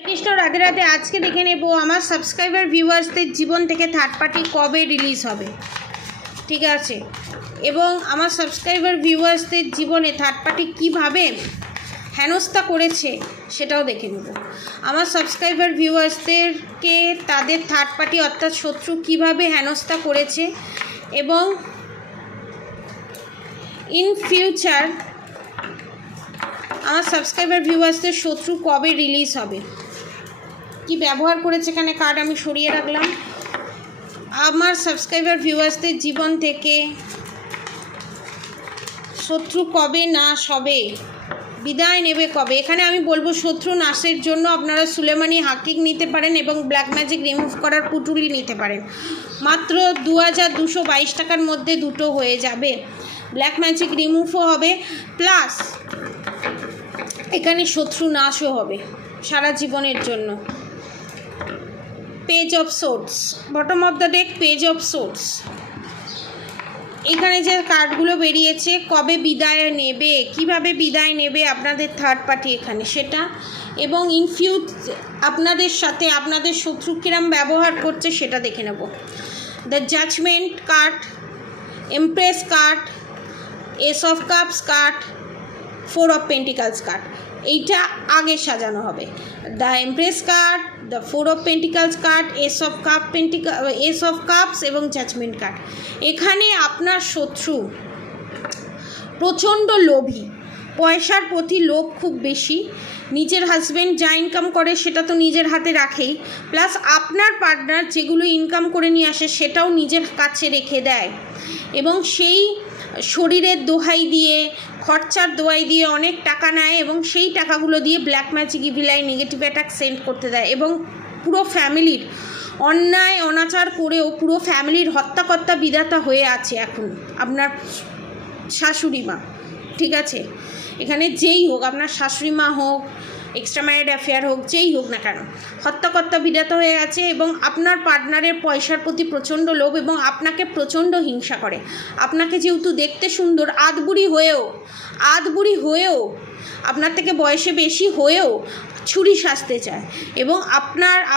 কৃষ্ণ রাধে রাধে। আজকে দেখে নেব আমার সাবস্ক্রাইবার ভিউয়ার্সদের জীবন থেকে থার্ড পার্টি কবে রিলিজ হবে, ঠিক আছে, এবং আমার সাবস্ক্রাইবার ভিউয়ার্সদের জীবনে থার্ড পার্টি কীভাবে হেনস্থা করেছে সেটাও দেখে নেব। আমার সাবস্ক্রাইবার ভিউয়ার্সদেরকে তাদের থার্ড পার্টি অর্থাৎ শত্রু কীভাবে হেনস্থা করেছে এবং ইন ফিউচার আমার সাবস্ক্রাইবার ভিউয়ার্সদের শত্রু কবে রিলিজ হবে, কি ব্যবহার করেছে। এখানে কার্ড আমি সরিয়ে রাখলাম। আমার সাবস্ক্রাইবার ভিউয়ার্সদের জীবন থেকে শত্রু কবে নাশ হবে, বিদায় নেবে কবে। এখানে আমি বলবো শত্রু নাশের জন্য আপনারা সুলেমানি হাকিক নিতে পারেন এবং ব্ল্যাক ম্যাজিক রিমুভ করার পুটুলি নিতে পারেন। মাত্র 2222 টাকার মধ্যে দুটো হয়ে যাবে। ব্ল্যাক ম্যাজিক রিমুভও হবে প্লাস এখানে শত্রু নাশও হবে সারা জীবনের জন্য। Page of swords, bottom of the deck page of swords. এখানে যে কার্ডগুলো বেরিয়েছে কবে বিদায় নেবে, কিভাবে বিদায় নেবে আপনাদের থার্ড পার্টি এখানে সেটা, এবং আপনাদের সাথে আপনাদের শত্রু কিরম ব্যবহার করছে সেটা দেখে নেব। The judgment card, empress card, ace of cups card, 4 of pentacles card, এইটা আগে সাজানো হবে। The empress card, the 4 of pentacles card, ace of cups এবং জাজমেন্ট কার্ড। এখানে আপনার শত্রু প্রচণ্ড লোভী, পয়সার প্রতি লোভ খুব বেশি। নিজের হাজব্যান্ড যা ইনকাম করে সেটা তো নিজের হাতে রাখেই, প্লাস আপনার পার্টনার যেগুলো ইনকাম করে নিয়ে আসে সেটাও নিজের কাছে রেখে দেয় এবং সেই শরীরের দোহাই দিয়ে, খরচার দোহাই দিয়ে অনেক টাকা নেয় এবং সেই টাকাগুলো দিয়ে black magic, evil I, negative attack send করতে দেয় এবং পুরো ফ্যামিলির অন্যায় অনাচার করেও পুরো ফ্যামিলির হত্যাকর্তা বিধাতা হয়ে আছে এখন আপনার শাশুড়ি মা, ঠিক আছে। এখানে যেই হোক, আপনার শাশুড়ি মা হোক, এক্সট্রা ম্যারিড অ্যাফেয়ার হোক, যেই হোক না কেন, হত্যাকর্তা বিধাতা হয়ে আছে এবং আপনার পার্টনারের পয়সার প্রতি প্রচণ্ড লোভ এবং আপনাকে প্রচণ্ড হিংসা করে। আপনাকে যেহেতু দেখতে সুন্দর, আধবুড়ি হয়েও আপনার থেকে বয়সে বেশি হয়েও ছুরি সাজতে চায় এবং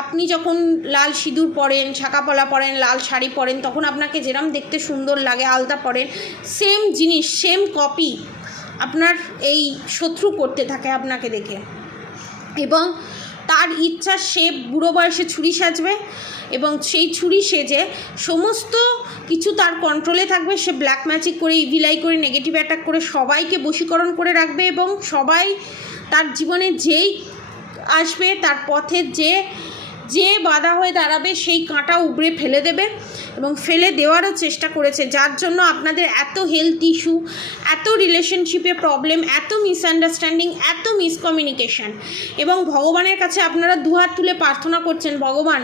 আপনি যখন লাল সিঁদুর পরেন, শাঁকাপলা পরেন, লাল শাড়ি পরেন, তখন আপনাকে যেরকম দেখতে সুন্দর লাগে, আলতা পরেন, সেম জিনিস, সেম কপি আপনার এই শত্রু করতে থাকে আপনাকে দেখে এবং তার ইচ্ছা সে বুড়ো বয়সে ছুরি সাজবে এবং সেই ছুরি সেজে সমস্ত কিছু তার কন্ট্রোলে থাকবে। সে ব্ল্যাক ম্যাজিক করে, ইভিল আই করে, নেগেটিভ অ্যাটাক করে সবাইকে বশীকরণ করে রাখবে এবং সবাই তার জীবনে যেই আসবে তার পথে যে বাধা হয়ে দাঁড়াবে সেই কাঁটা উবড়ে ফেলে দেবে এবং ফেলে দেওয়ারও চেষ্টা করেছে, যার জন্য আপনাদের এত হেলথ ইস্যু, এত রিলেশনশিপে প্রবলেম, এত মিসআন্ডারস্ট্যান্ডিং, এত মিসকমিউনিকেশান। এবং ভগবানের কাছে আপনারা দুহাত তুলে প্রার্থনা করছেন, ভগবান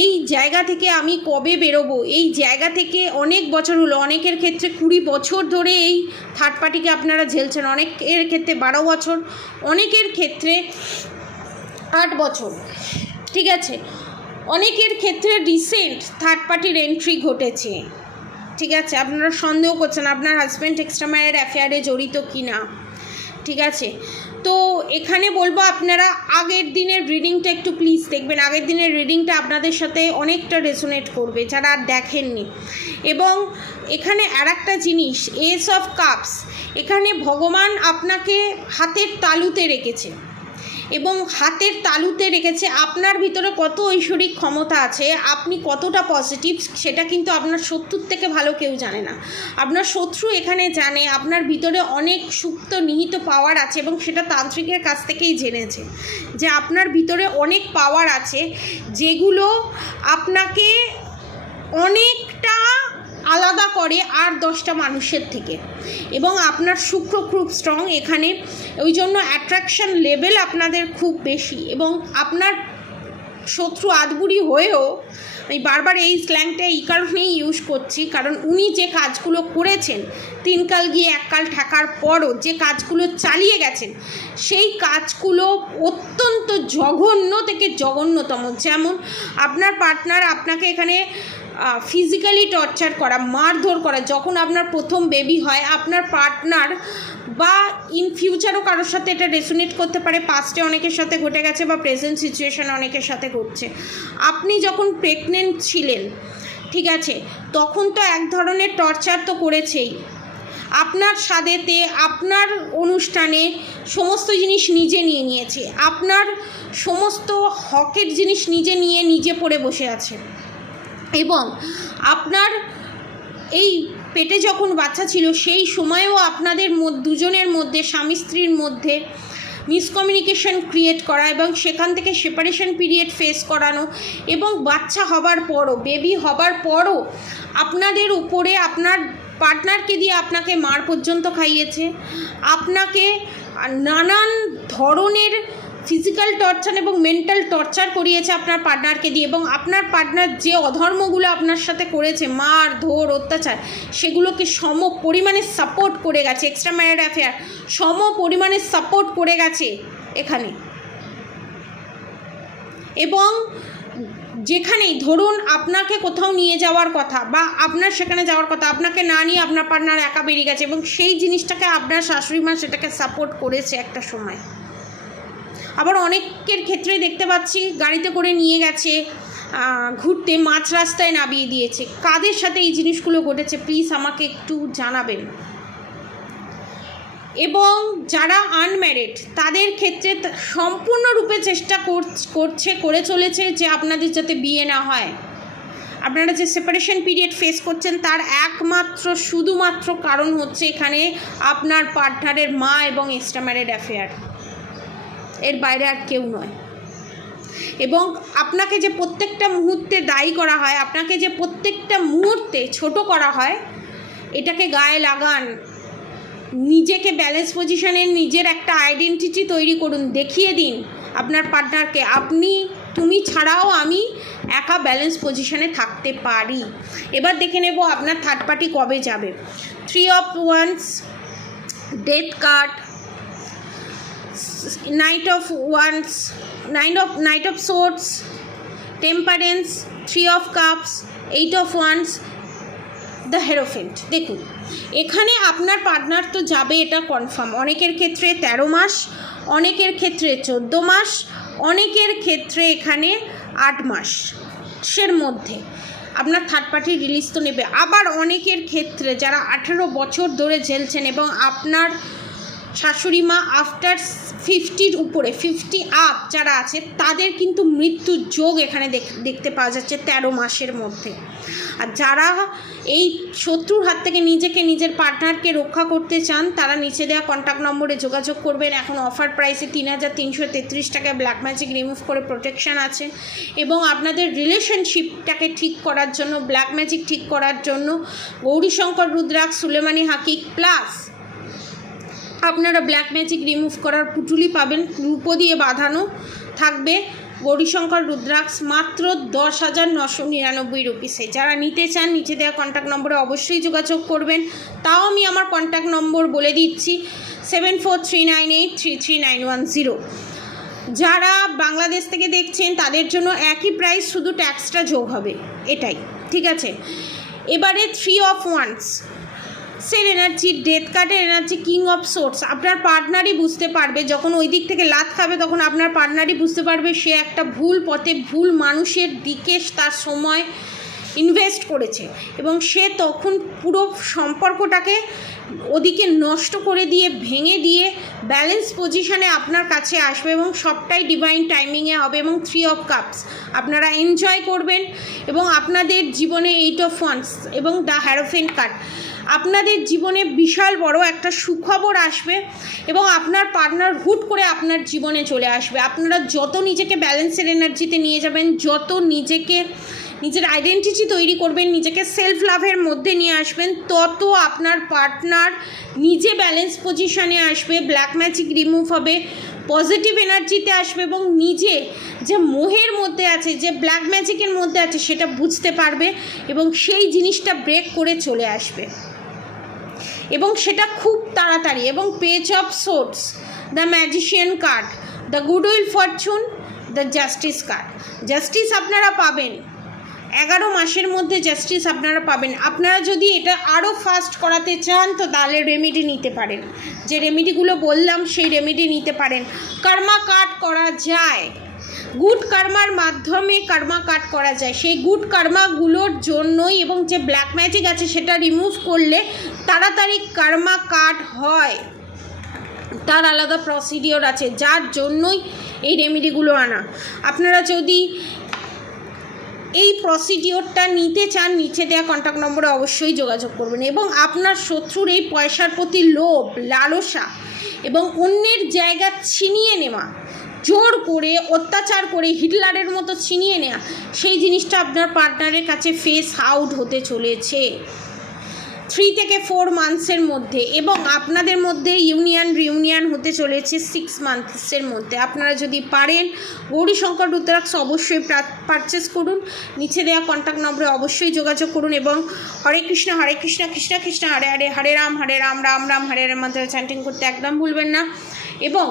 এই জায়গা থেকে আমি কবে বেরোবো। এই জায়গা থেকে অনেক বছর হলো, অনেকের ক্ষেত্রে 20 বছর ধরে এই থার্ড পার্টিকে আপনারা ঝেলছেন, অনেকের ক্ষেত্রে 12 বছর, অনেকের ক্ষেত্রে 8 বছর, ঠিক আছে। অনেকের ক্ষেত্রে রিসেন্ট থার্ড পার্টির এন্ট্রি ঘটেছে, ঠিক আছে। আপনারা সন্দেহ করছেন আপনার হাজব্যান্ড এক্সট্রা ম্যারিড অ্যাফেয়ারে জড়িত কি না, ঠিক আছে। তো এখানে বলবো আপনারা আগের দিনের রিডিংটা একটু প্লিজ দেখবেন। আগের দিনের রিডিংটা আপনাদের সাথে অনেকটা রেজোনেট করবে যারা আর দেখেননি। এবং এখানে আর একটা জিনিস, এস অফ কাপস, এখানে ভগবান আপনাকে হাতের তালুতে রেখেছে এবং হাতের তালুতে রেখেছে আপনার ভিতরে কত ঐশ্বরিক ক্ষমতা আছে, আপনি কতটা পজিটিভ, সেটা কিন্তু আপনার শত্রুর থেকে ভালো কেউ জানে না। আপনার শত্রু এখানে জানে আপনার ভিতরে অনেক সুপ্ত নিহিত পাওয়ার আছে এবং সেটা তান্ত্রিকের কাছ থেকেই জেনেছে যে আপনার ভিতরে অনেক পাওয়ার আছে যেগুলো আপনাকে অনেকটা আলাদা করে আর 10টা মানুষের থেকে এবং আপনার শুক্র খুব স্ট্রং এখানে, ওই জন্য অ্যাট্রাকশন লেভেল আপনাদের খুব বেশি এবং আপনার শত্রু আধবুড়ি হয়েও, আমি বারবার এই স্ল্যাংটা এই কারণেই ইউজ করছি কারণ উনি যে কাজগুলো করেছেন 3 কাল গিয়ে 1 কাল ঠেকার পরও যে কাজগুলো চালিয়ে গেছেন সেই কাজগুলো অত্যন্ত জঘন্য থেকে জঘন্যতম। যেমন আপনার পার্টনার আপনাকে এখানে ফিজিক্যালি টর্চার করা, মারধর করা। যখন আপনার প্রথম বেবি হয়, আপনার পার্টনার বা ইন ফিউচারও কারোর সাথে এটা রেসোনেট করতে পারে, পাস্টে অনেকের সাথে ঘটে গেছে বা প্রেজেন্ট সিচুয়েশান অনেকের সাথে ঘটছে। আপনি যখন প্রেগনেন্ট ছিলেন, ঠিক আছে, তখন তো এক ধরনের টর্চার তো করেছেই। আপনার স্বাদেতে, আপনার অনুষ্ঠানে সমস্ত জিনিস নিজে নিয়ে নিয়েছে, আপনার সমস্ত হকের জিনিস নিজে পড়ে বসে আছে। এবং আপনার এই পেটে যখন বাচ্চা ছিল সেই সময়েও আপনাদের দুজনের মধ্যে, স্বামী স্ত্রীর মধ্যে মিসকমিউনিকেশন ক্রিয়েট করা এবং সেখান থেকে সেপারেশন পিরিয়ড ফেস করানো, এবং বাচ্চা হবার পরও, বেবি হবার পরও আপনাদের উপরে আপনার পার্টনারকে দিয়ে আপনাকে মার পর্যন্ত খাইয়েছে, আপনাকে নানান ধরনের ফিজিক্যাল টর্চার এবং মেন্টাল টর্চার করিয়েছে আপনার পার্টনারকে দিয়ে। এবং আপনার পার্টনার যে অধর্মগুলো আপনার সাথে করেছে, মার ধর অত্যাচার, সেগুলোকে সম পরিমাণে সাপোর্ট করে গেছে। এক্সট্রা ম্যারিড অ্যাফেয়ার সম পরিমাণে সাপোর্ট করে গেছে এখানে। এবং যেখানেই ধরুন আপনাকে কোথাও নিয়ে যাওয়ার কথা বা আপনার সেখানে যাওয়ার কথা, আপনাকে না নিয়ে আপনার পার্টনার একা বেরিয়ে গেছে, এবং সেই জিনিসটাকে আপনার শাশুড়ি মা সেটাকে সাপোর্ট করেছে একটা সময়। আবার অনেকের ক্ষেত্রে দেখতে পাচ্ছি গাড়িতে করে নিয়ে গেছে ঘুরতে, মাঝ রাস্তায় নামিয়ে দিয়েছে। কাদের সাথে এই জিনিসগুলো ঘটেছে প্লিজ আমাকে একটু জানাবেন। এবং যারা আনম্যারিড তাদের ক্ষেত্রে সম্পূর্ণরূপে চেষ্টা করে চলেছে যে আপনাদের যাতে বিয়ে না হয়। আপনারা যে সেপারেশন পিরিয়ড ফেস করছেন তার একমাত্র শুধুমাত্র কারণ হচ্ছে এখানে আপনার পার্টনারের মা এবং এক্সট্রা ম্যারিড অ্যাফেয়ার, এর বাইরে আর কেউ নয়। এবং আপনাকে যে প্রত্যেকটা মুহূর্তে দায়ী করা হয়, আপনাকে যে প্রত্যেকটা মুহূর্তে ছোট করা হয়, এটাকে গায়ে লাগান। নিজেকে ব্যালেন্স পজিশনে নিজের একটা আইডেন্টিটি তৈরি করুন, দেখিয়ে দিন আপনার পার্টনারকে তুমি ছাড়াও আমি একা ব্যালেন্স পজিশনে থাকতে পারি। এবার দেখে নেব আপনার থার্ড পার্টি কবে যাবে। 3 of Wands, death card, Knight of Swords, Temperance, 3 of Cups, 8 of Wands, the hierophant. দেখুন এখানে আপনার পার্টনার তো যাবে, এটা কনফার্ম। অনেকের ক্ষেত্রে 13 মাস, অনেকের ক্ষেত্রে 14 মাস, অনেকের ক্ষেত্রে এখানে 8 মাসের মধ্যে আপনার থার্ড পার্টি রিলিজ তো নেবে। আবার অনেকের ক্ষেত্রে যারা 18 বছর ধরে ঝেলছেন এবং আপনার শাশুড়ি মা আফটার 50-র উপরে, 50 আপ যারা আছে তাদের কিন্তু মৃত্যুর যোগ এখানে দেখতে পাওয়া যাচ্ছে 13 মাসের মধ্যে। আর যারা এই শত্রুর হাত থেকে নিজের পার্টনারকে রক্ষা করতে চান তারা নিচে দেওয়া কন্ট্যাক্ট নম্বরে যোগাযোগ করবেন। এখন অফার প্রাইসে 3333 টাকায় ব্ল্যাক ম্যাজিক রিমুভ করে প্রোটেকশান আছে। এবং আপনাদের রিলেশনশিপটাকে ঠিক করার জন্য, ব্ল্যাক ম্যাজিক ঠিক করার জন্য গৌরীশঙ্কর রুদ্রাক্ষ, সুলেমানি হাকিক প্লাস আপনারা ব্ল্যাক ম্যাজিক রিমুভ করার পুটুলি পাবেন, রূপো দিয়ে বাঁধানো থাকবে। গৌরীশঙ্কর রুদ্রাক্ষ মাত্র 10,999 রুপিসে। যারা নিতে চান নিচে দেওয়া কন্ট্যাক্ট নম্বরে অবশ্যই যোগাযোগ করবেন। তাও আমি আমার কন্ট্যাক্ট নম্বর বলে দিচ্ছি 7439833910। যারা বাংলাদেশ থেকে দেখছেন তাদের জন্য একই প্রাইস, শুধু ট্যাক্সটা যোগ হবে, এটাই ঠিক আছে। এবারে 3 of Wands সের এনার্জি, ডেথ কার্ডের এনার্জি, কিং অফ সোর্স। আপনার পার্টনারই বুঝতে পারবে যখন ওই দিক থেকে লাত খাবে, তখন আপনার পার্টনারই বুঝতে পারবে সে একটা ভুল পথে, ভুল মানুষের দিকে তার সময় ইনভেস্ট করেছে এবং সে তখন পুরো সম্পর্কটাকে ওদিকে নষ্ট করে দিয়ে, ভেঙে দিয়ে ব্যালেন্স পজিশনে আপনার কাছে আসবে এবং সবটাই ডিভাইন টাইমিংয়ে হবে। এবং 3 of Cups আপনারা এনজয় করবেন এবং আপনাদের জীবনে 8 of Wands এবং দ্য হ্যারোফেন্ট কার্ড, আপনাদের জীবনে বিশাল বড় একটা সুখবর আসবে এবং আপনার পার্টনার হুট করে আপনার জীবনে চলে আসবে। আপনারা যত নিজেকে ব্যালেন্সের এনার্জিতে নিয়ে যাবেন, যত নিজের আইডেন্টিটি তৈরি করবেন, নিজেকে সেলফ লাভের মধ্যে নিয়ে আসবেন, তত আপনার পার্টনার নিজে ব্যালেন্স পজিশনে আসবে, ব্ল্যাক ম্যাজিক রিমুভ হবে, পজিটিভ এনার্জিতে আসবে এবং নিজে যে মোহের মধ্যে আছে, যে ব্ল্যাক ম্যাজিকের মধ্যে আছে সেটা বুঝতে পারবে এবং সেই জিনিসটা ব্রেক করে চলে আসবে এবং সেটা খুব তাড়াতাড়ি। এবং page of swords, the magician card, the goodwill Fortune, the justice card. Justice আপনারা পাবেন, 11 মাসের মধ্যে জাস্টিস আপনারা পাবেন। আপনারা যদি এটা আরও ফাস্ট করাতে চান তো তাহলে রেমেডি নিতে পারেন, যে রেমেডিগুলো বললাম সেই রেমেডি নিতে পারেন। কর্মা কাট করা যায়, গুড কর্মার মাধ্যমে কর্মা কাট করা যায়। সেই গুড কর্মাগুলোর জন্যই, এবং যে ব্ল্যাক ম্যাজিক আছে সেটা রিমুভ করলে তাড়াতাড়ি কর্মা কাট হয়, তার আলাদা প্রসিডিওর আছে, যার জন্যই এই রেমেডিগুলো আনা। আপনারা যদি এই প্রসিডিওরটা নিতে চান, নিচে দেওয়া কন্ট্যাক্ট নম্বরে অবশ্যই যোগাযোগ করবেন। এবং আপনার শত্রুর এই পয়সার প্রতি লোভ, লালসা এবং অন্যের জায়গা ছিনিয়ে নেওয়া, জোর করে অত্যাচার করে হিটলারের মতো ছিনিয়ে নেওয়া, সেই জিনিসটা আপনার পার্টনারের কাছে ফেস আউট হতে চলেছে 3 থেকে 4 মান্থসের মধ্যে, এবং আপনাদের মধ্যে রিউনিয়ন হতে চলেছে 6 মান্থসের মধ্যে। আপনারা যদি পারেন গৌরীশঙ্কর রুদ্রাক্ষ অবশ্যই পারচেস করুন, নিচে দেওয়া কন্ট্যাক্ট নম্বরে অবশ্যই যোগাযোগ করুন। এবং হরে কৃষ্ণ কৃষ্ণ কৃষ্ণ হরে হরে, হরে রাম রাম রাম হরে হরে মন্ত্র চ্যান্টিং করতে একদম ভুলবেন না। এবং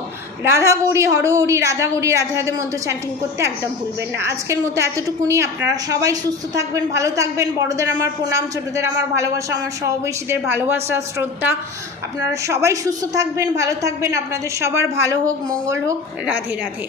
রাধা গৌরী হরি, রাধা গৌরী রাধা রাধে মন্ত্র চ্যান্টিং করতে একদম ভুলবেন না। আজকের মতো এতটুকুনি। আপনারা সবাই সুস্থ থাকবেন, ভালো থাকবেন। বড়দের আমার প্রণাম, ছোটদের আমার ভালোবাসা, আমার সহবয়সীদের ভালোবাসা শ্রদ্ধা। আপনারা সবাই সুস্থ থাকবেন, ভালো থাকবেন। আপনাদের সবার ভালো হোক, মঙ্গল হোক। রাধে রাধে।